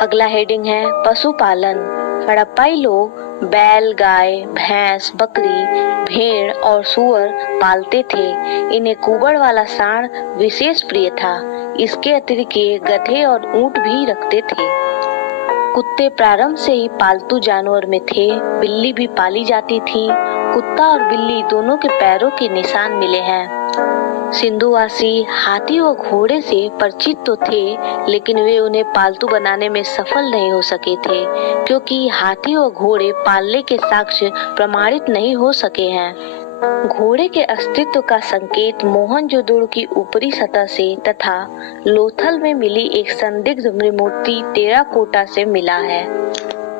अगला हेडिंग है पशुपालन। हड़प्पाई लोग बैल, गाय, भैंस, बकरी, भेड़ और सूअर पालते थे। इन्हें कुबड़ वाला सांड विशेष प्रिय था। इसके अतिरिक्त ये गधे और ऊंट भी रखते थे। कुत्ते प्रारंभ से ही पालतू जानवर में थे। बिल्ली भी पाली जाती थी। कुत्ता और बिल्ली दोनों के पैरों के निशान मिले हैं। सिंधुवासी हाथी व घोड़े से परिचित तो थे, लेकिन वे उन्हें पालतू बनाने में सफल नहीं हो सके थे, क्योंकि हाथी व घोड़े पालने के साक्ष्य प्रमाणित नहीं हो सके हैं। घोड़े के अस्तित्व का संकेत मोहनजोदड़ो की ऊपरी सतह से तथा लोथल में मिली एक संदिग्ध मूर्ति टेराकोटा से मिला है।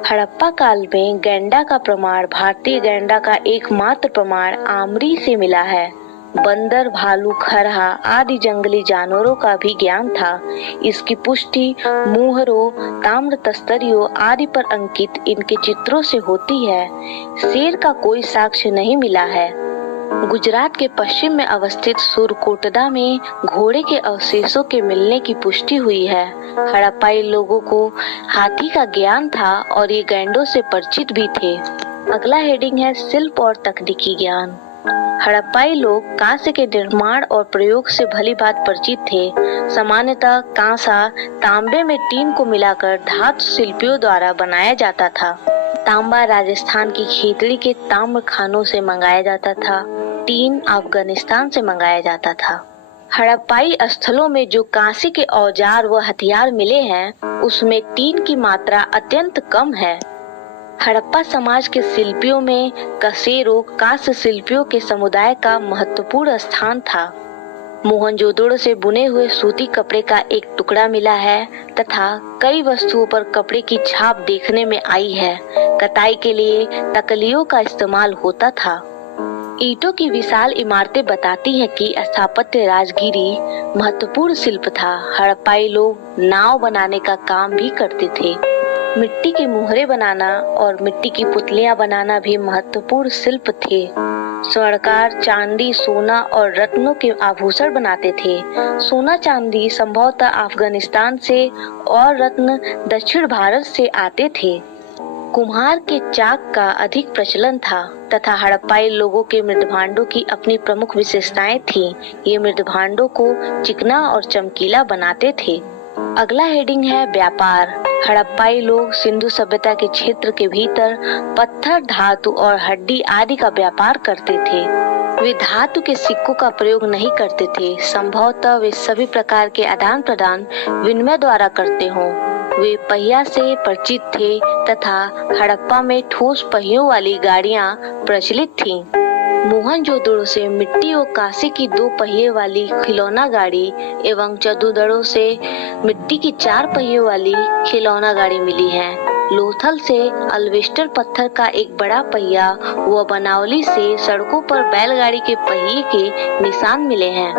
हड़प्पा काल में गैंडा का प्रमाण भारतीय गैंडा का एकमात्र प्रमाण आमरी से मिला है। बंदर, भालू, खरहा आदि जंगली जानवरों का भी ज्ञान था। इसकी पुष्टि मूहरों, ताम्र तस्तरियों आदि पर अंकित इनके चित्रों से होती है। शेर का कोई साक्ष्य नहीं मिला है। गुजरात के पश्चिम में अवस्थित सुरकोटदा में घोड़े के अवशेषों के मिलने की पुष्टि हुई है। हड़प्पाई लोगों को हाथी का ज्ञान था और ये गैंडों से परिचित भी थे। अगला हेडिंग है शिल्प और तकनीकी ज्ञान। हड़प्पाई लोग कांसे के निर्माण और प्रयोग से भली भांति परिचित थे। सामान्यतः कांसा तांबे में टीन को मिलाकर धातु शिल्पियों द्वारा बनाया जाता था। तांबा राजस्थान की खेतड़ी के ताम्र खानों से मंगाया जाता था। टीन अफगानिस्तान से मंगाया जाता था। हड़प्पाई स्थलों में जो कांसे के औजार व हथियार मिले हैं, उसमें टीन की मात्रा अत्यंत कम है। हड़प्पा समाज के शिल्पियों में कसेरो कांस्य शिल्पियों के समुदाय का महत्वपूर्ण स्थान था। मोहनजोदड़ो से बुने हुए सूती कपड़े का एक टुकड़ा मिला है तथा कई वस्तुओं पर कपड़े की छाप देखने में आई है। कताई के लिए तकलियों का इस्तेमाल होता था। ईंटों की विशाल इमारतें बताती हैं कि स्थापत्य राजगिरी महत्वपूर्ण शिल्प था। हड़प्पाई लोग नाव बनाने का काम भी करते थे। मिट्टी के मुहरे बनाना और मिट्टी की पुतलियां बनाना भी महत्वपूर्ण शिल्प थे। स्वर्णकार चांदी, सोना और रत्नों के आभूषण बनाते थे। सोना चांदी संभवतः अफगानिस्तान से और रत्न दक्षिण भारत से आते थे। कुम्हार के चाक का अधिक प्रचलन था तथा हड़प्पाई लोगों के मृदभांडों की अपनी प्रमुख विशेषताएं थीं। ये मृदभांडों को चिकना और चमकीला बनाते थे। अगला हेडिंग है व्यापार। हड़प्पाई लोग सिंधु सभ्यता के क्षेत्र के भीतर पत्थर, धातु और हड्डी आदि का व्यापार करते थे। वे धातु के सिक्कों का प्रयोग नहीं करते थे। संभवतः वे सभी प्रकार के आदान प्रदान विनिमय द्वारा करते हों। वे पहिया से परिचित थे तथा हड़प्पा में ठोस पहियों वाली गाड़ियां प्रचलित थीं। मोहनजोदड़ो से मिट्टी और कांसे की 2 पहिए वाली खिलौना गाड़ी एवं चदुदड़ो से मिट्टी की 4 पहियों वाली खिलौना गाड़ी मिली है। लोथल से अल्वेस्टर पत्थर का एक बड़ा पहिया व बनावली से सड़कों पर बैलगाड़ी के पहिए के निशान मिले हैं।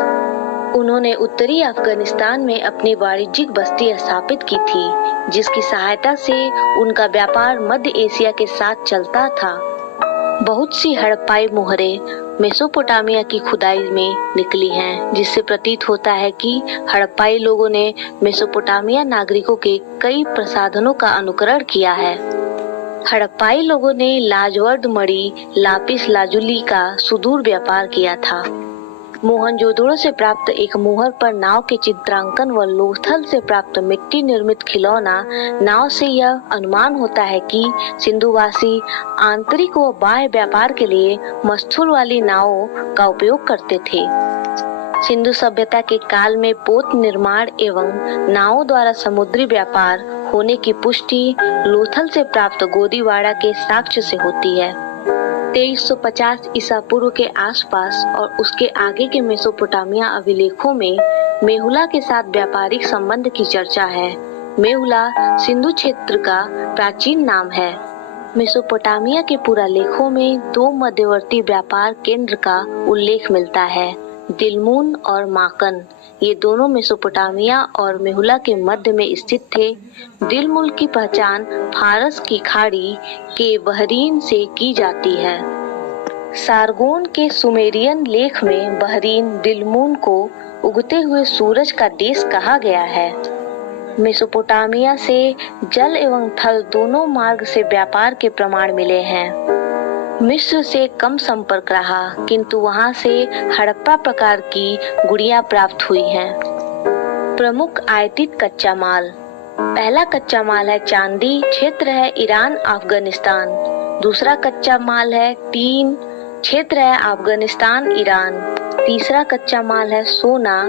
उन्होंने उत्तरी अफगानिस्तान में अपनी वाणिज्यिक बस्ती स्थापित की थी, जिसकी सहायता से उनका व्यापार मध्य एशिया के साथ चलता था। बहुत सी हड़प्पाई मोहरे मेसोपोटामिया की खुदाई में निकली हैं, जिससे प्रतीत होता है कि हड़प्पाई लोगों ने मेसोपोटामिया नागरिकों के कई प्रसाधनों का अनुकरण किया है। हड़प्पाई लोगों ने लाजवर्द मणि, लापिस लाजुली का सुदूर व्यापार किया था। मोहनजोदड़ो से प्राप्त एक मुहर पर नाव के चित्रांकन व लोथल से प्राप्त मिट्टी निर्मित खिलौना नाव से यह अनुमान होता है कि सिंधुवासी आंतरिक व बाह्य व्यापार के लिए मस्तूल वाली नावों का उपयोग करते थे। सिंधु सभ्यता के काल में पोत निर्माण एवं नावों द्वारा समुद्री व्यापार होने की पुष्टि लोथल से प्राप्त गोदीवाड़ा के साक्ष्य से होती है। 2350 ईसा पूर्व के आसपास और उसके आगे के मेसोपोटामिया अभिलेखों में मेहुला के साथ व्यापारिक संबंध की चर्चा है। मेहुला सिंधु क्षेत्र का प्राचीन नाम है। मेसोपोटामिया के पुरालेखों में 2 मध्यवर्ती व्यापार केंद्र का उल्लेख मिलता है, दिलमुन और माकन। ये दोनों मेसोपोटामिया और मेहुला के मध्य में स्थित थे। दिलमुन की पहचान फारस की खाड़ी के बहरीन से की जाती है। सारगोन के सुमेरियन लेख में बहरीन दिलमुन को उगते हुए सूरज का देश कहा गया है। मेसोपोटामिया से जल एवं थल दोनों मार्ग से व्यापार के प्रमाण मिले हैं। मिस्र से कम संपर्क रहा, किंतु वहां से हड़प्पा प्रकार की गुड़िया प्राप्त हुई हैं। प्रमुख आयातित कच्चा माल। पहला कच्चा माल है चांदी, क्षेत्र है ईरान अफगानिस्तान। दूसरा कच्चा माल है टीन, क्षेत्र है अफगानिस्तान ईरान। तीसरा कच्चा माल है सोना,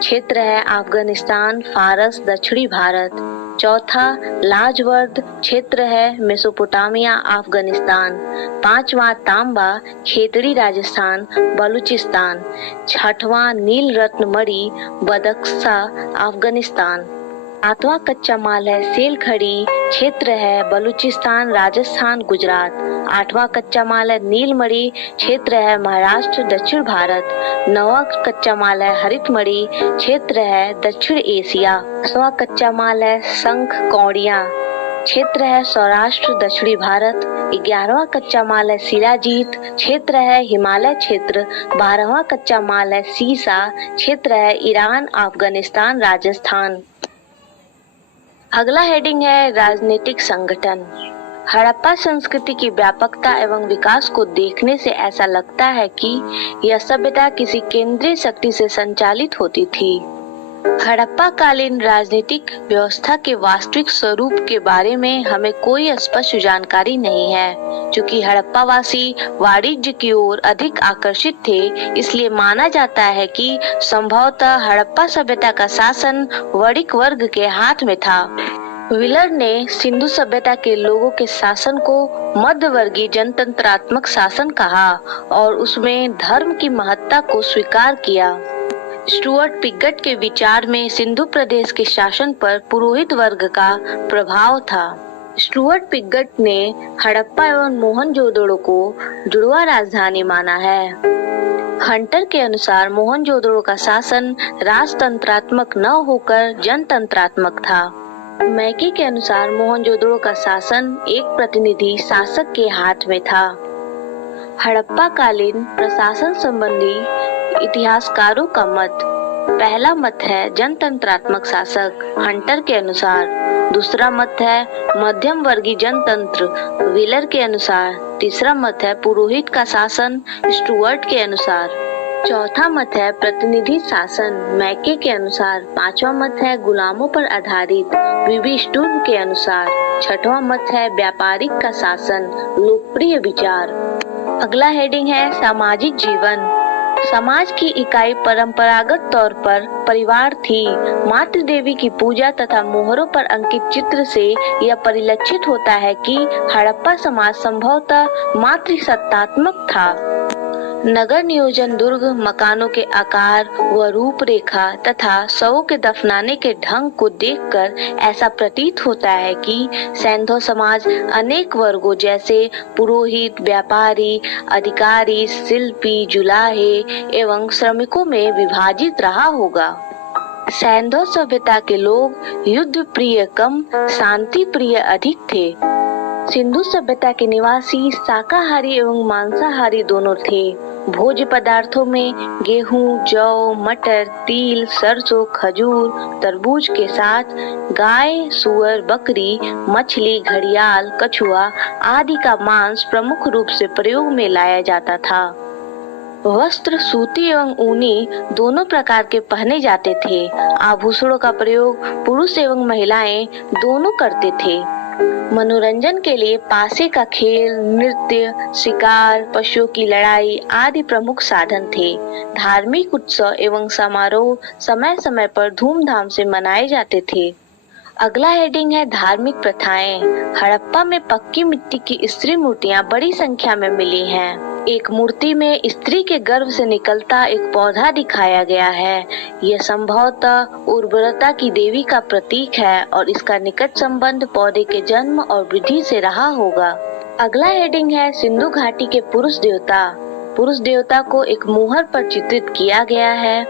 क्षेत्र है अफगानिस्तान फारस दक्षिणी भारत। चौथा लाजवर्द, क्षेत्र है मेसोपोटामिया अफगानिस्तान। पांचवा तांबा, खेतड़ी राजस्थान बलूचिस्तान। छठवां नील रत्न मणि, बदख्शा अफगानिस्तान। सातवां कच्चा माल है सेल खड़ी, क्षेत्र है बलूचिस्तान राजस्थान गुजरात। आठवां कच्चा माल है नीलमणि, क्षेत्र है महाराष्ट्र दक्षिण भारत। नौवां कच्चा माल है हरित मणि, क्षेत्र है दक्षिण एशिया। 10वां कच्चा माल है शंख कौड़िया, क्षेत्र है सौराष्ट्र दक्षिणी भारत। 11वां कच्चा माल है शिलाजीत, क्षेत्र है हिमालय क्षेत्र। 12वां कच्चा माल है सीसा, क्षेत्र है ईरान अफगानिस्तान राजस्थान। अगला हेडिंग है राजनीतिक संगठन। हड़प्पा संस्कृति की व्यापकता एवं विकास को देखने से ऐसा लगता है कि यह सभ्यता किसी केंद्रीय शक्ति से संचालित होती थी। हड़प्पा कालीन राजनीतिक व्यवस्था के वास्तविक स्वरूप के बारे में हमें कोई स्पष्ट जानकारी नहीं है। चूंकि हड़प्पावासी वाणिज्य की ओर अधिक आकर्षित थे, इसलिए माना जाता है कि संभवतः हड़प्पा सभ्यता का शासन वणिक वर्ग के हाथ में था। व्हीलर ने सिंधु सभ्यता के लोगों के शासन को मध्यवर्गीय जनतंत्रात्मक शासन कहा और उसमें धर्म की महत्ता को स्वीकार किया। स्टुअर्ट पिगट के विचार में सिंधु प्रदेश के शासन पर पुरोहित वर्ग का प्रभाव था। स्टुअर्ट पिगट ने हड़प्पा एवं मोहनजोदड़ो को जुड़वा राजधानी माना है। हंटर के अनुसार मोहनजोदड़ो का शासन राजतंत्रात्मक न होकर जनतंत्रात्मक था। मैकी के अनुसार मोहनजोदड़ो का शासन एक प्रतिनिधि शासक के हाथ में था। हड़प्पा कालीन प्रशासन संबंधी इतिहासकारों का मत। पहला मत है जनतंत्रात्मक शासक हंटर के अनुसार। दूसरा मत है मध्यम वर्गीय जनतंत्र व्हीलर के अनुसार। तीसरा मत है पुरोहित का शासन स्टुअर्ट के अनुसार। चौथा मत है प्रतिनिधि शासन मैके के अनुसार। पांचवा मत है गुलामों पर आधारित वीवी स्टुर्म के अनुसार। छठवां मत है व्यापारिक का शासन लोकप्रिय विचार। अगला हेडिंग है सामाजिक जीवन। समाज की इकाई परंपरागत तौर पर परिवार थी। मातृ देवी की पूजा तथा मोहरों पर अंकित चित्र से यह परिलक्षित होता है कि हड़प्पा समाज संभवतः मातृसत्तात्मक था। नगर नियोजन दुर्ग मकानों के आकार व रूपरेखा तथा शवों के दफनाने के ढंग को देखकर ऐसा प्रतीत होता है कि सैंधो समाज अनेक वर्गों जैसे पुरोहित, व्यापारी, अधिकारी, शिल्पी, जुलाहे एवं श्रमिकों में विभाजित रहा होगा। सैंधो सभ्यता के लोग युद्ध प्रिय कम शांति प्रिय अधिक थे। सिंधु सभ्यता के निवासी शाकाहारी एवं मांसाहारी दोनों थे। भोज्य पदार्थों में गेहूं, जौ, मटर, तिल, सरसों, खजूर, तरबूज के साथ गाय, सुअर, बकरी, मछली, घड़ियाल, कछुआ आदि का मांस प्रमुख रूप से प्रयोग में लाया जाता था। वस्त्र सूती एवं ऊनी दोनों प्रकार के पहने जाते थे। आभूषणों का प्रयोग पुरुष एवं महिलाएं दोनों करते थे। मनोरंजन के लिए पासे का खेल, नृत्य, शिकार, पशुओं की लड़ाई आदि प्रमुख साधन थे। धार्मिक उत्सव एवं समारोह समय समय पर धूमधाम से मनाए जाते थे। अगला हेडिंग है धार्मिक प्रथाएं। हड़प्पा में पक्की मिट्टी की स्त्री मूर्तियां बड़ी संख्या में मिली हैं। एक मूर्ति में स्त्री के गर्भ से निकलता एक पौधा दिखाया गया है। यह संभवतः उर्वरता की देवी का प्रतीक है और इसका निकट संबंध पौधे के जन्म और वृद्धि से रहा होगा। अगला हेडिंग है सिंधु घाटी के पुरुष देवता। पुरुष देवता को एक मुहर पर चित्रित किया गया है।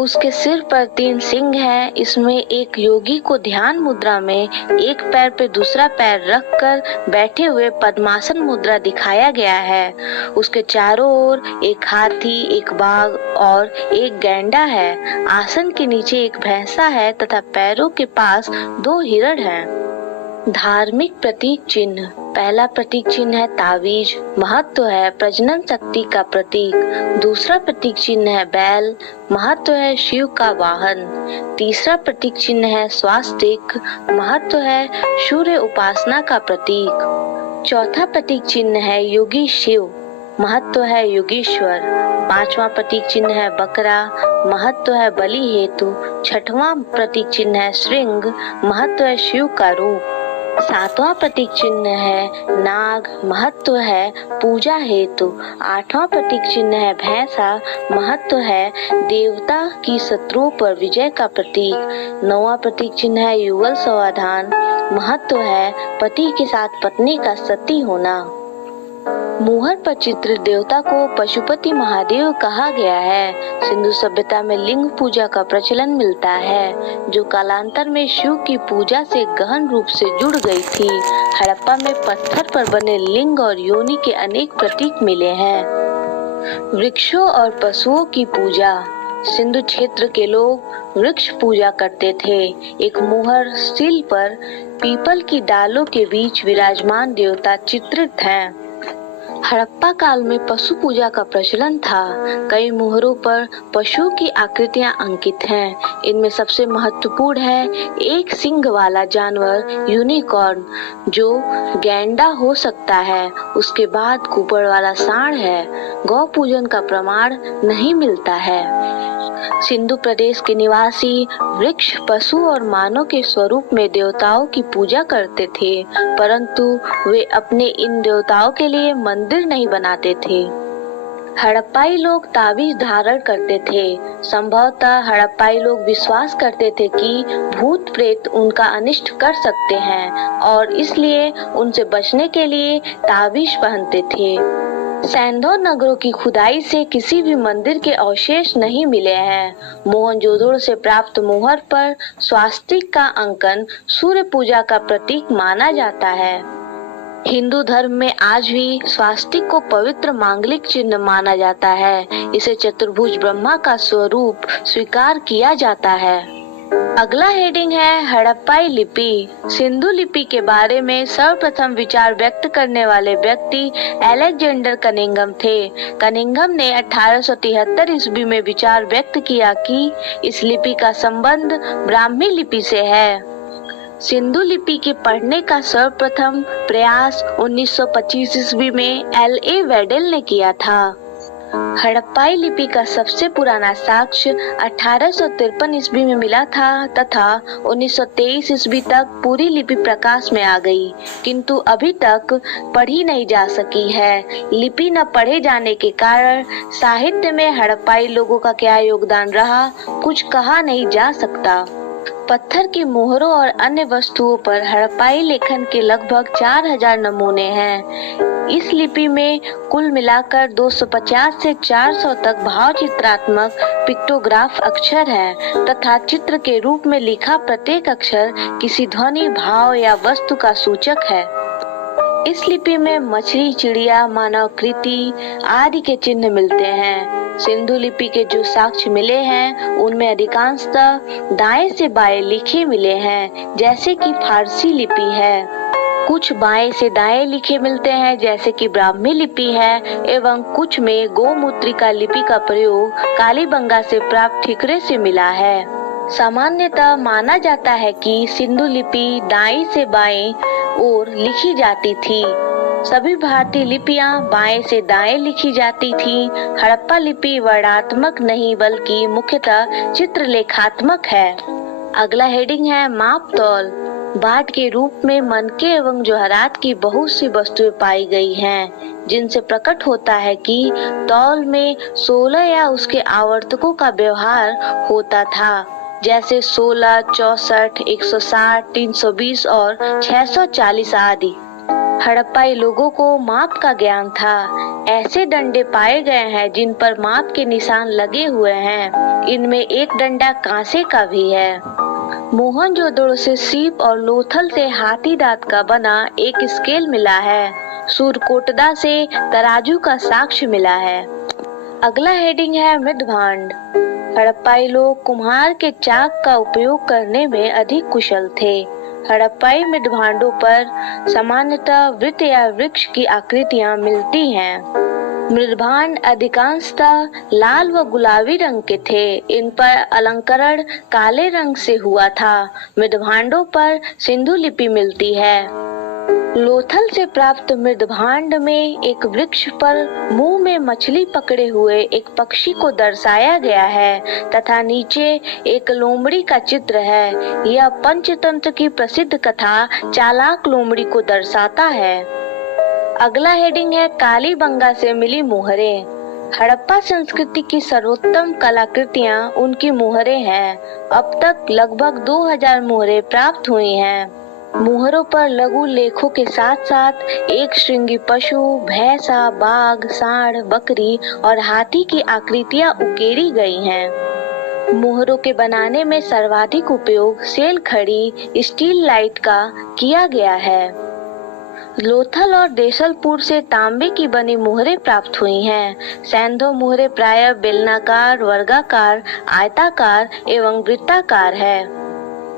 उसके सिर पर 3 सिंग हैं। इसमें एक योगी को ध्यान मुद्रा में एक पैर पे दूसरा पैर रखकर बैठे हुए पद्मासन मुद्रा दिखाया गया है। उसके चारों ओर एक हाथी, एक बाघ और एक गैंडा है। आसन के नीचे एक भैंसा है तथा पैरों के पास 2 हिरण हैं। धार्मिक प्रतीक चिन्ह। पहला प्रतीक चिन्ह है तावीज, महत्व है प्रजनन शक्ति का प्रतीक। दूसरा प्रतीक चिन्ह है बैल, महत्व है शिव का वाहन। तीसरा प्रतीक चिन्ह है स्वास्तिक, महत्व है सूर्य उपासना का प्रतीक। चौथा प्रतीक चिन्ह है योगी शिव, महत्व है योगीश्वर। पांचवा प्रतीक चिन्ह है बकरा, महत्व है बलि हेतु। छठवां प्रतीक चिन्ह है श्रृंग, महत्व है शिव का रूप। सातवां प्रतीक चिन्ह है नाग, महत्व है पूजा हेतु। आठवां प्रतीक चिन्ह है भैंसा, महत्व है देवता की शत्रुओं पर विजय का प्रतीक। नौवां प्रतीक चिन्ह है युगल समाधान, महत्व है पति के साथ पत्नी का सती होना। मुहर पर चित्रित देवता को पशुपति महादेव कहा गया है। सिंधु सभ्यता में लिंग पूजा का प्रचलन मिलता है, जो कालांतर में शिव की पूजा से गहन रूप से जुड़ गई थी। हड़प्पा में पत्थर पर बने लिंग और योनि के अनेक प्रतीक मिले हैं। वृक्षों और पशुओं की पूजा। सिंधु क्षेत्र के लोग वृक्ष पूजा करते थे। एक मुहर सिल पर पीपल की डालों के बीच विराजमान देवता चित्रित हैं। हड़प्पा काल में पशु पूजा का प्रचलन था। कई मुहरों पर पशुओं की आकृतियां अंकित हैं। इनमें सबसे महत्वपूर्ण है एक सिंग वाला जानवर यूनिकॉर्न, जो गैंडा हो सकता है। उसके बाद कुबड़ वाला सांड है। गौ पूजन का प्रमाण नहीं मिलता है। सिंधु प्रदेश के निवासी वृक्ष, पशु और मानव के स्वरूप में देवताओं की पूजा करते थे, परंतु वे अपने इन देवताओं के लिए मंदिर नहीं बनाते थे। हड़प्पाई लोग ताबीज धारण करते थे। संभवतः हड़प्पाई लोग विश्वास करते थे कि भूत प्रेत उनका अनिष्ट कर सकते हैं और इसलिए उनसे बचने के लिए ताबीज पहनते थे। सैंधव नगरों की खुदाई से किसी भी मंदिर के अवशेष नहीं मिले हैं। मोहनजोदड़ो से प्राप्त मुहर पर स्वास्तिक का अंकन सूर्य पूजा का प्रतीक माना जाता है। हिंदू धर्म में आज भी स्वास्तिक को पवित्र मांगलिक चिन्ह माना जाता है। इसे चतुर्भुज ब्रह्मा का स्वरूप स्वीकार किया जाता है। अगला हेडिंग है हड़प्पाई लिपि। सिंधु लिपि के बारे में सर्वप्रथम विचार व्यक्त करने वाले व्यक्ति अलेक्जेंडर कनिंघम थे। कनिंघम ने 1873 ईस्वी में विचार व्यक्त किया कि इस लिपि का संबंध ब्राह्मी लिपि से है। सिंधु लिपि के पढ़ने का सर्वप्रथम प्रयास 1925 ईस्वी में L.A. वेडेल ने किया था। हड़प्पाई लिपि का सबसे पुराना साक्ष्य 1853 ईस्वी में मिला था तथा 1923 ईस्वी तक पूरी लिपि प्रकाश में आ गई, किंतु अभी तक पढ़ी नहीं जा सकी है। लिपि न पढ़े जाने के कारण साहित्य में हड़प्पाई लोगों का क्या योगदान रहा, कुछ कहा नहीं जा सकता। पत्थर की मोहरों और अन्य वस्तुओं पर हड़प्पाई लेखन के लगभग 4000 नमूने हैं। इस लिपि में कुल मिलाकर 250 से 400 तक भाव चित्रात्मक पिक्टोग्राफ अक्षर हैं तथा चित्र के रूप में लिखा प्रत्येक अक्षर किसी ध्वनि, भाव या वस्तु का सूचक है। इस लिपि में मछली, चिड़िया, मानव कृति आदि के चिन्ह मिलते हैं। सिंधु लिपि के जो साक्ष्य मिले हैं उनमें अधिकांशतः दाएं से बाएं लिखे मिले हैं, जैसे कि फारसी लिपि है। कुछ बाएं से दाएं लिखे मिलते हैं, जैसे कि ब्राह्मी लिपि है, एवं कुछ में गोमूत्रिका लिपि का प्रयोग कालीबंगा से प्राप्त ठिकरे से मिला है। सामान्यतः माना जाता है कि सिंधु लिपि दाएं से बाएं ओर लिखी जाती थी। सभी भारतीय लिपियां बाएं से दाएं लिखी जाती थी। हड़प्पा लिपि वर्णात्मक नहीं बल्कि मुख्यतः चित्रलेखात्मक है। अगला हेडिंग है माप तौल। बाट के रूप में मनके एवं जवाहरात की बहुत सी वस्तुएं पाई गई हैं, जिनसे प्रकट होता है कि तौल में 16 या उसके आवर्तकों का व्यवहार होता था, जैसे 16, 64, 160, 320 और 640 आदि। हड़प्पाई लोगों को माप का ज्ञान था। ऐसे डंडे पाए गए हैं जिन पर माप के निशान लगे हुए हैं। इनमें एक डंडा कांसे का भी है। मोहनजोदड़ो से सीप और लोथल से हाथी दांत का बना एक स्केल मिला है। सूरकोटदा से तराजू का साक्ष्य मिला है। अगला हेडिंग है मृदभांड। हड़प्पाई लोग कुम्हार के चाक का उपयोग करने में अधिक कुशल थे। हड़प्पाई मृदभांडों पर सामान्यतः वृत्त या वृक्ष की आकृतियां मिलती हैं। मृदभांड अधिकांशतः लाल व गुलाबी रंग के थे। इन पर अलंकरण काले रंग से हुआ था। मृदभांडों पर सिंधु लिपि मिलती है। लोथल से प्राप्त मृदभांड में एक वृक्ष पर मुंह में मछली पकड़े हुए एक पक्षी को दर्शाया गया है तथा नीचे एक लोमड़ी का चित्र है। यह पंचतंत्र की प्रसिद्ध कथा चालाक लोमड़ी को दर्शाता है। अगला हेडिंग है कालीबंगा से मिली मुहरें। हड़प्पा संस्कृति की सर्वोत्तम कलाकृतियां उनकी मुहरें हैं। अब तक लगभग 2000 मुहरें प्राप्त हुई हैं। मुहरों पर लघु लेखों के साथ साथ एक श्रृंगी पशु, भैंसा, बाघ, सांड, बकरी और हाथी की आकृतियां उकेरी गई हैं। मुहरों के बनाने में सर्वाधिक उपयोग सेल खड़ी स्टील लाइट का किया गया है। लोथल और देसलपुर से तांबे की बनी मुहरें प्राप्त हुई हैं। सैंधव मुहरें प्रायः बेलनाकार, वर्गाकार, आयताकार एवं वृत्ताकार है।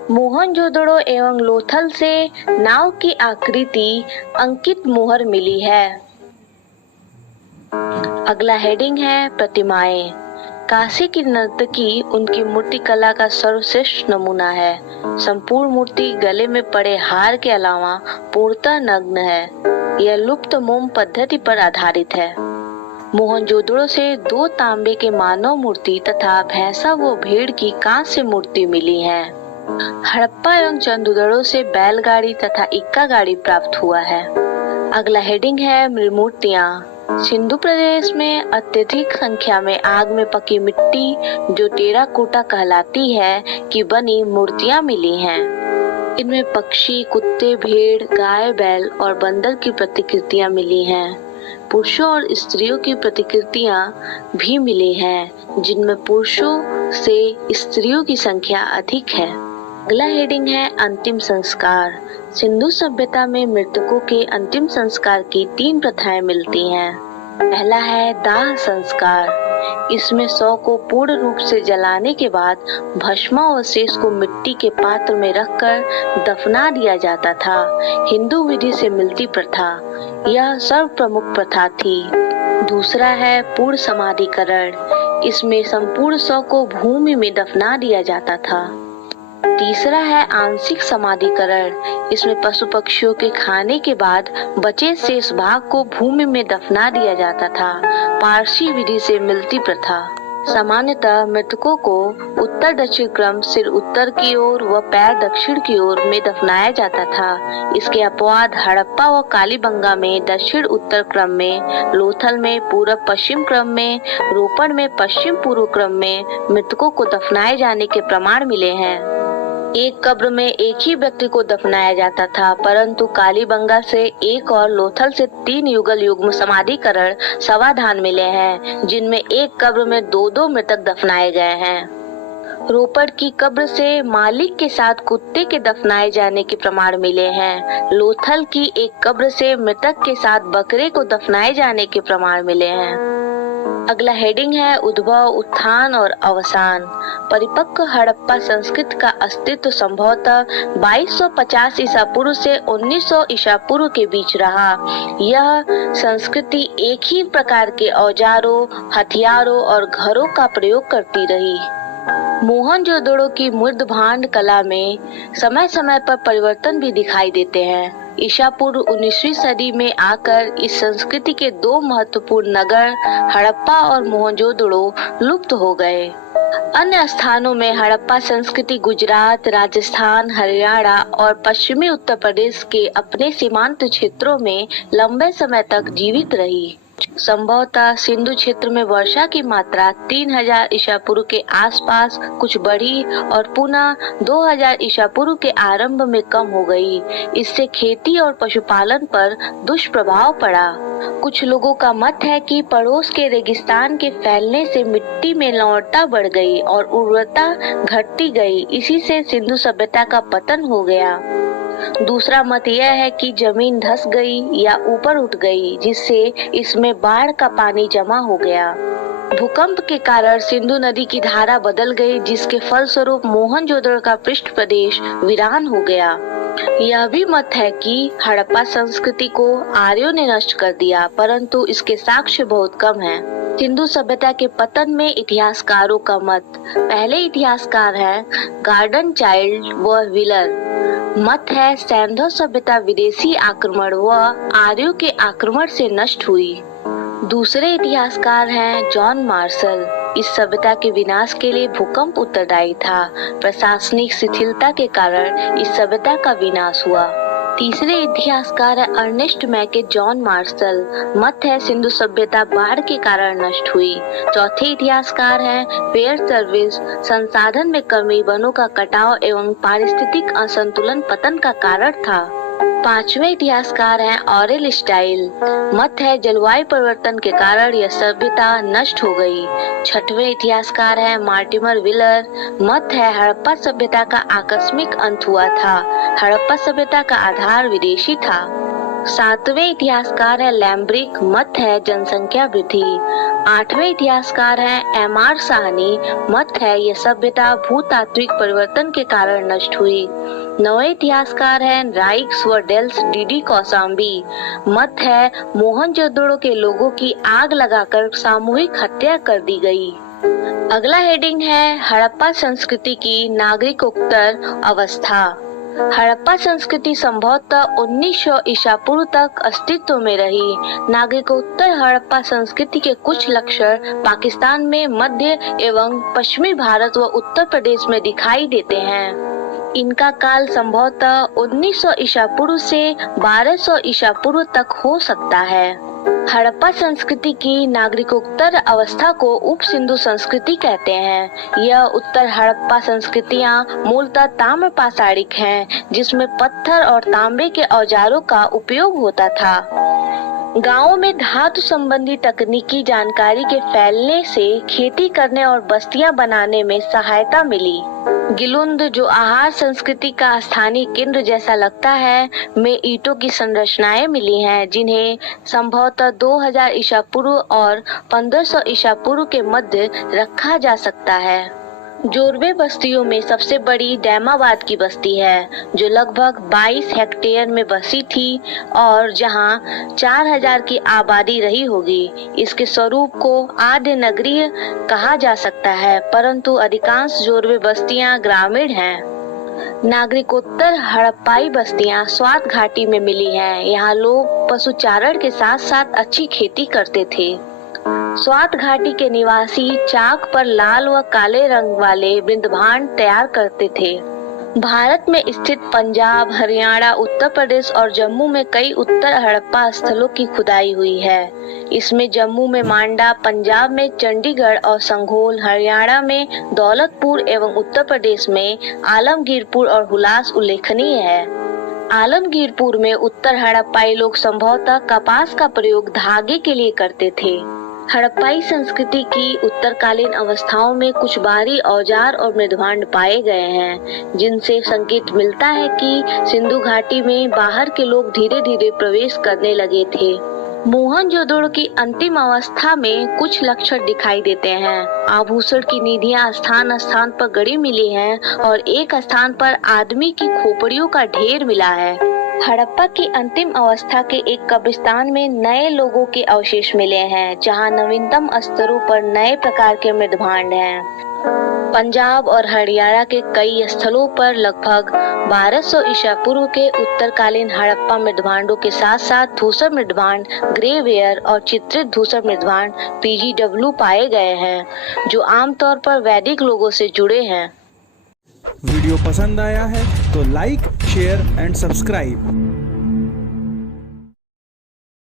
मोहनजोदड़ो एवं लोथल से नाव की आकृति अंकित मुहर मिली है। अगला हेडिंग है प्रतिमाएं। काशी की नर्तकी उनकी मूर्ति कला का सर्वश्रेष्ठ नमूना है। संपूर्ण मूर्ति गले में पड़े हार के अलावा पूर्णतः नग्न है। यह लुप्त मोम पद्धति पर आधारित है। मोहनजोदड़ो से 2 तांबे के मानव मूर्ति तथा भैंसा व भेड़ की कांस्य मूर्ति मिली है। हड़प्पा एवं चंदुदड़ो से बैलगाड़ी तथा इक्का गाड़ी प्राप्त हुआ है। अगला हेडिंग है मूर्तियां। सिंधु प्रदेश में अत्यधिक संख्या में आग में पकी मिट्टी जो टेराकोटा कहलाती है की बनी मूर्तियां मिली हैं। इनमें पक्षी, कुत्ते, भेड़, गाय, बैल और बंदर की प्रतिकृतियां मिली हैं। पुरुषों और स्त्रियों की प्रतिकृतियां भी मिली हैं, जिनमें पुरुषों से स्त्रियों की संख्या अधिक है। अगला हेडिंग है अंतिम संस्कार। सिंधु सभ्यता में मृतकों के अंतिम संस्कार की 3 प्रथाएं मिलती हैं। पहला है दाह संस्कार। इसमें शव को पूर्ण रूप से जलाने के बाद भस्मावशेष को मिट्टी के पात्र में रखकर दफना दिया जाता था। हिंदू विधि से मिलती प्रथा, यह सर्व प्रमुख प्रथा थी। दूसरा है पूर्ण समाधिकरण। इसमें संपूर्ण शव को भूमि में दफना दिया जाता था। तीसरा है आंशिक समाधिकरण। इसमें पशु पक्षियों के खाने के बाद बचे शेष भाग को भूमि में दफना दिया जाता था। पारसी विधि से मिलती प्रथा। सामान्यतः मृतकों को उत्तर दक्षिण क्रम सिर उत्तर की ओर व पैर दक्षिण की ओर में दफनाया जाता था। इसके अपवाद हड़प्पा व कालीबंगा में दक्षिण उत्तर क्रम में, लोथल में पूर्व पश्चिम क्रम में, रोपड़ में पश्चिम पूर्व क्रम में मृतकों को दफनाए जाने के प्रमाण मिले हैं। एक कब्र में एक ही व्यक्ति को दफनाया जाता था, परंतु कालीबंगा से 1 और लोथल से 3 युगल युग्म समाधिकरण समाधान मिले हैं, जिनमें एक कब्र में 2-2 मृतक दफनाए गए हैं। रोपड़ की कब्र से मालिक के साथ कुत्ते के दफनाए जाने के प्रमाण मिले हैं। लोथल की एक कब्र से मृतक के साथ बकरे को दफनाए जाने के प्रमाण मिले हैं। अगला हेडिंग है उद्भव, उत्थान और अवसान। परिपक्व हड़प्पा संस्कृति का अस्तित्व संभवतः 2250 ईसा पूर्व से 1900 ईसा पूर्व के बीच रहा। यह संस्कृति एक ही प्रकार के औजारों, हथियारों और घरों का प्रयोग करती रही। मोहनजोदड़ो की मृदभांड कला में समय समय पर परिवर्तन भी दिखाई देते हैं। ईसा पूर्व 19वीं सदी में आकर इस संस्कृति के 2 महत्वपूर्ण नगर हड़प्पा और मोहनजोदड़ो लुप्त हो गए। अन्य स्थानों में हड़प्पा संस्कृति गुजरात, राजस्थान, हरियाणा और पश्चिमी उत्तर प्रदेश के अपने सीमांत क्षेत्रों में लंबे समय तक जीवित रही। संभवतः सिंधु क्षेत्र में वर्षा की मात्रा 3000 ईसा पूर्व के आसपास कुछ बढ़ी और पुनः 2000 ईसा पूर्व के आरंभ में कम हो गई। इससे खेती और पशुपालन पर दुष्प्रभाव पड़ा। कुछ लोगों का मत है कि पड़ोस के रेगिस्तान के फैलने से मिट्टी में लवणता बढ़ गई और उर्वरता घटती गई। इसी से सिंधु सभ्यता का पतन हो गया। दूसरा मत यह है कि जमीन धंस गई या ऊपर उठ गई, जिससे इसमें बाढ़ का पानी जमा हो गया। भूकंप के कारण सिंधु नदी की धारा बदल गई, जिसके फलस्वरूप मोहनजोदड़ो का पृष्ठ प्रदेश वीरान हो गया। यह भी मत है कि हड़प्पा संस्कृति को आर्यों ने नष्ट कर दिया, परंतु इसके साक्ष्य बहुत कम हैं। सिंधु सभ्यता के पतन में इतिहासकारों का मत। पहले इतिहासकार हैं गार्डन चाइल्ड व व्हीलर। मत है सैंधव सभ्यता विदेशी आक्रमण व आर्यों के आक्रमण से नष्ट हुई। दूसरे इतिहासकार हैं जॉन मार्शल। इस सभ्यता के विनाश के लिए भूकंप उत्तरदायी था। प्रशासनिक शिथिलता के कारण इस सभ्यता का विनाश हुआ। तीसरे इतिहासकार है अर्नेस्ट मैके जॉन मार्शल। मत है सिंधु सभ्यता बाढ़ के कारण नष्ट हुई। चौथे इतिहासकार हैं फेयर सर्विस। संसाधन में कमी, वनों का कटाव एवं पारिस्थितिक असंतुलन पतन का कारण था। पांचवें इतिहासकार हैं ऑरेल स्टाइल। मत है जलवायु परिवर्तन के कारण यह सभ्यता नष्ट हो गई। छठवें इतिहासकार हैं मार्टिमर व्हीलर। मत है हड़प्पा सभ्यता का आकस्मिक अंत हुआ था। हड़प्पा सभ्यता का आधार विदेशी था। सातवें इतिहासकार है लैम्ब्रिक। मत है जनसंख्या वृद्धि। आठवें इतिहासकार हैं एमआर साहनी। मत है यह सभ्यता भूतात्विक परिवर्तन के कारण नष्ट हुई। नवे इतिहासकार हैं राइक्स व डेल्स डीडी कौसाम्बी। मत है मोहनजोदड़ो के लोगों की आग लगाकर सामूहिक हत्या कर दी गई। अगला हेडिंग है हड़प्पा संस्कृति की नागरिकोत्तर अवस्था। हड़प्पा संस्कृति संभवतः 1900 ईसा पूर्व तक अस्तित्व में रही। नागरिकोत्तर हड़प्पा संस्कृति के कुछ लक्षण पाकिस्तान में मध्य एवं पश्चिमी भारत व उत्तर प्रदेश में दिखाई देते हैं। इनका काल संभवतः 1900 ईसा पूर्व से 1200 ईसा पूर्व तक हो सकता है। हड़प्पा संस्कृति की नागरिकोत्तर अवस्था को उप सिंधु संस्कृति कहते हैं। यह उत्तर हड़प्पा संस्कृतियां मूलतः ताम्र पाषाणिक हैं, जिसमें पत्थर और तांबे के औजारों का उपयोग होता था। गांवों में धातु संबंधी तकनीकी जानकारी के फैलने से खेती करने और बस्तियां बनाने में सहायता मिली। गिलुंद, जो आहार संस्कृति का स्थानीय केंद्र जैसा लगता है, में ईंटों की संरचनाएं मिली हैं, जिन्हें संभवतः 2000 ईसा पूर्व और 1500 ईसा पूर्व के मध्य रखा जा सकता है। जोरवे बस्तियों में सबसे बड़ी डैमाबाद की बस्ती है, जो लगभग 22 हेक्टेयर में बसी थी और जहां 4000 की आबादी रही होगी। इसके स्वरूप को आद्य नगरीय कहा जा सकता है, परंतु अधिकांश जोरवे बस्तियां ग्रामीण हैं। नागरिकोत्तर हड़प्पाई बस्तियां स्वात घाटी में मिली हैं। यहाँ लोग पशुचारण के साथ साथ अच्छी खेती करते थे। स्वात घाटी के निवासी चाक पर लाल व काले रंग वाले वृंदभांड तैयार करते थे। भारत में स्थित पंजाब, हरियाणा, उत्तर प्रदेश और जम्मू में कई उत्तर हड़प्पा स्थलों की खुदाई हुई है। इसमें जम्मू में मांडा, पंजाब में चंडीगढ़ और संघोल, हरियाणा में दौलतपुर एवं उत्तर प्रदेश में आलमगीरपुर और हुलास उल्लेखनीय है। आलमगीरपुर में उत्तर हड़प्पाई लोग संभवतः कपास का प्रयोग धागे के लिए करते थे। हड़प्पाई संस्कृति की उत्तरकालीन अवस्थाओं में कुछ बाहरी औजार और मृदभांड पाए गए हैं, जिनसे संकेत मिलता है कि सिंधु घाटी में बाहर के लोग धीरे धीरे प्रवेश करने लगे थे। मोहनजोदड़ो की अंतिम अवस्था में कुछ लक्षण दिखाई देते हैं। आभूषण की निधियां स्थान स्थान पर गड़ी मिली हैं और एक स्थान पर आदमी की खोपड़ियों का ढेर मिला है। हड़प्पा की अंतिम अवस्था के एक कब्रिस्तान में नए लोगों के अवशेष मिले हैं, जहां नवीनतम स्तरों पर नए प्रकार के मृदभांड हैं। पंजाब और हरियाणा के कई स्थलों पर लगभग 1200 ईसा पूर्व के उत्तरकालीन हड़प्पा मृदभांडों के साथ साथ धूसर मृदभांड, ग्रेवेयर और चित्रित धूसर मृदभांड PGW पाए गए हैं, जो आमतौर पर वैदिक लोगों से जुड़े हैं। वीडियो पसंद आया है तो लाइक, शेयर एंड सब्सक्राइब।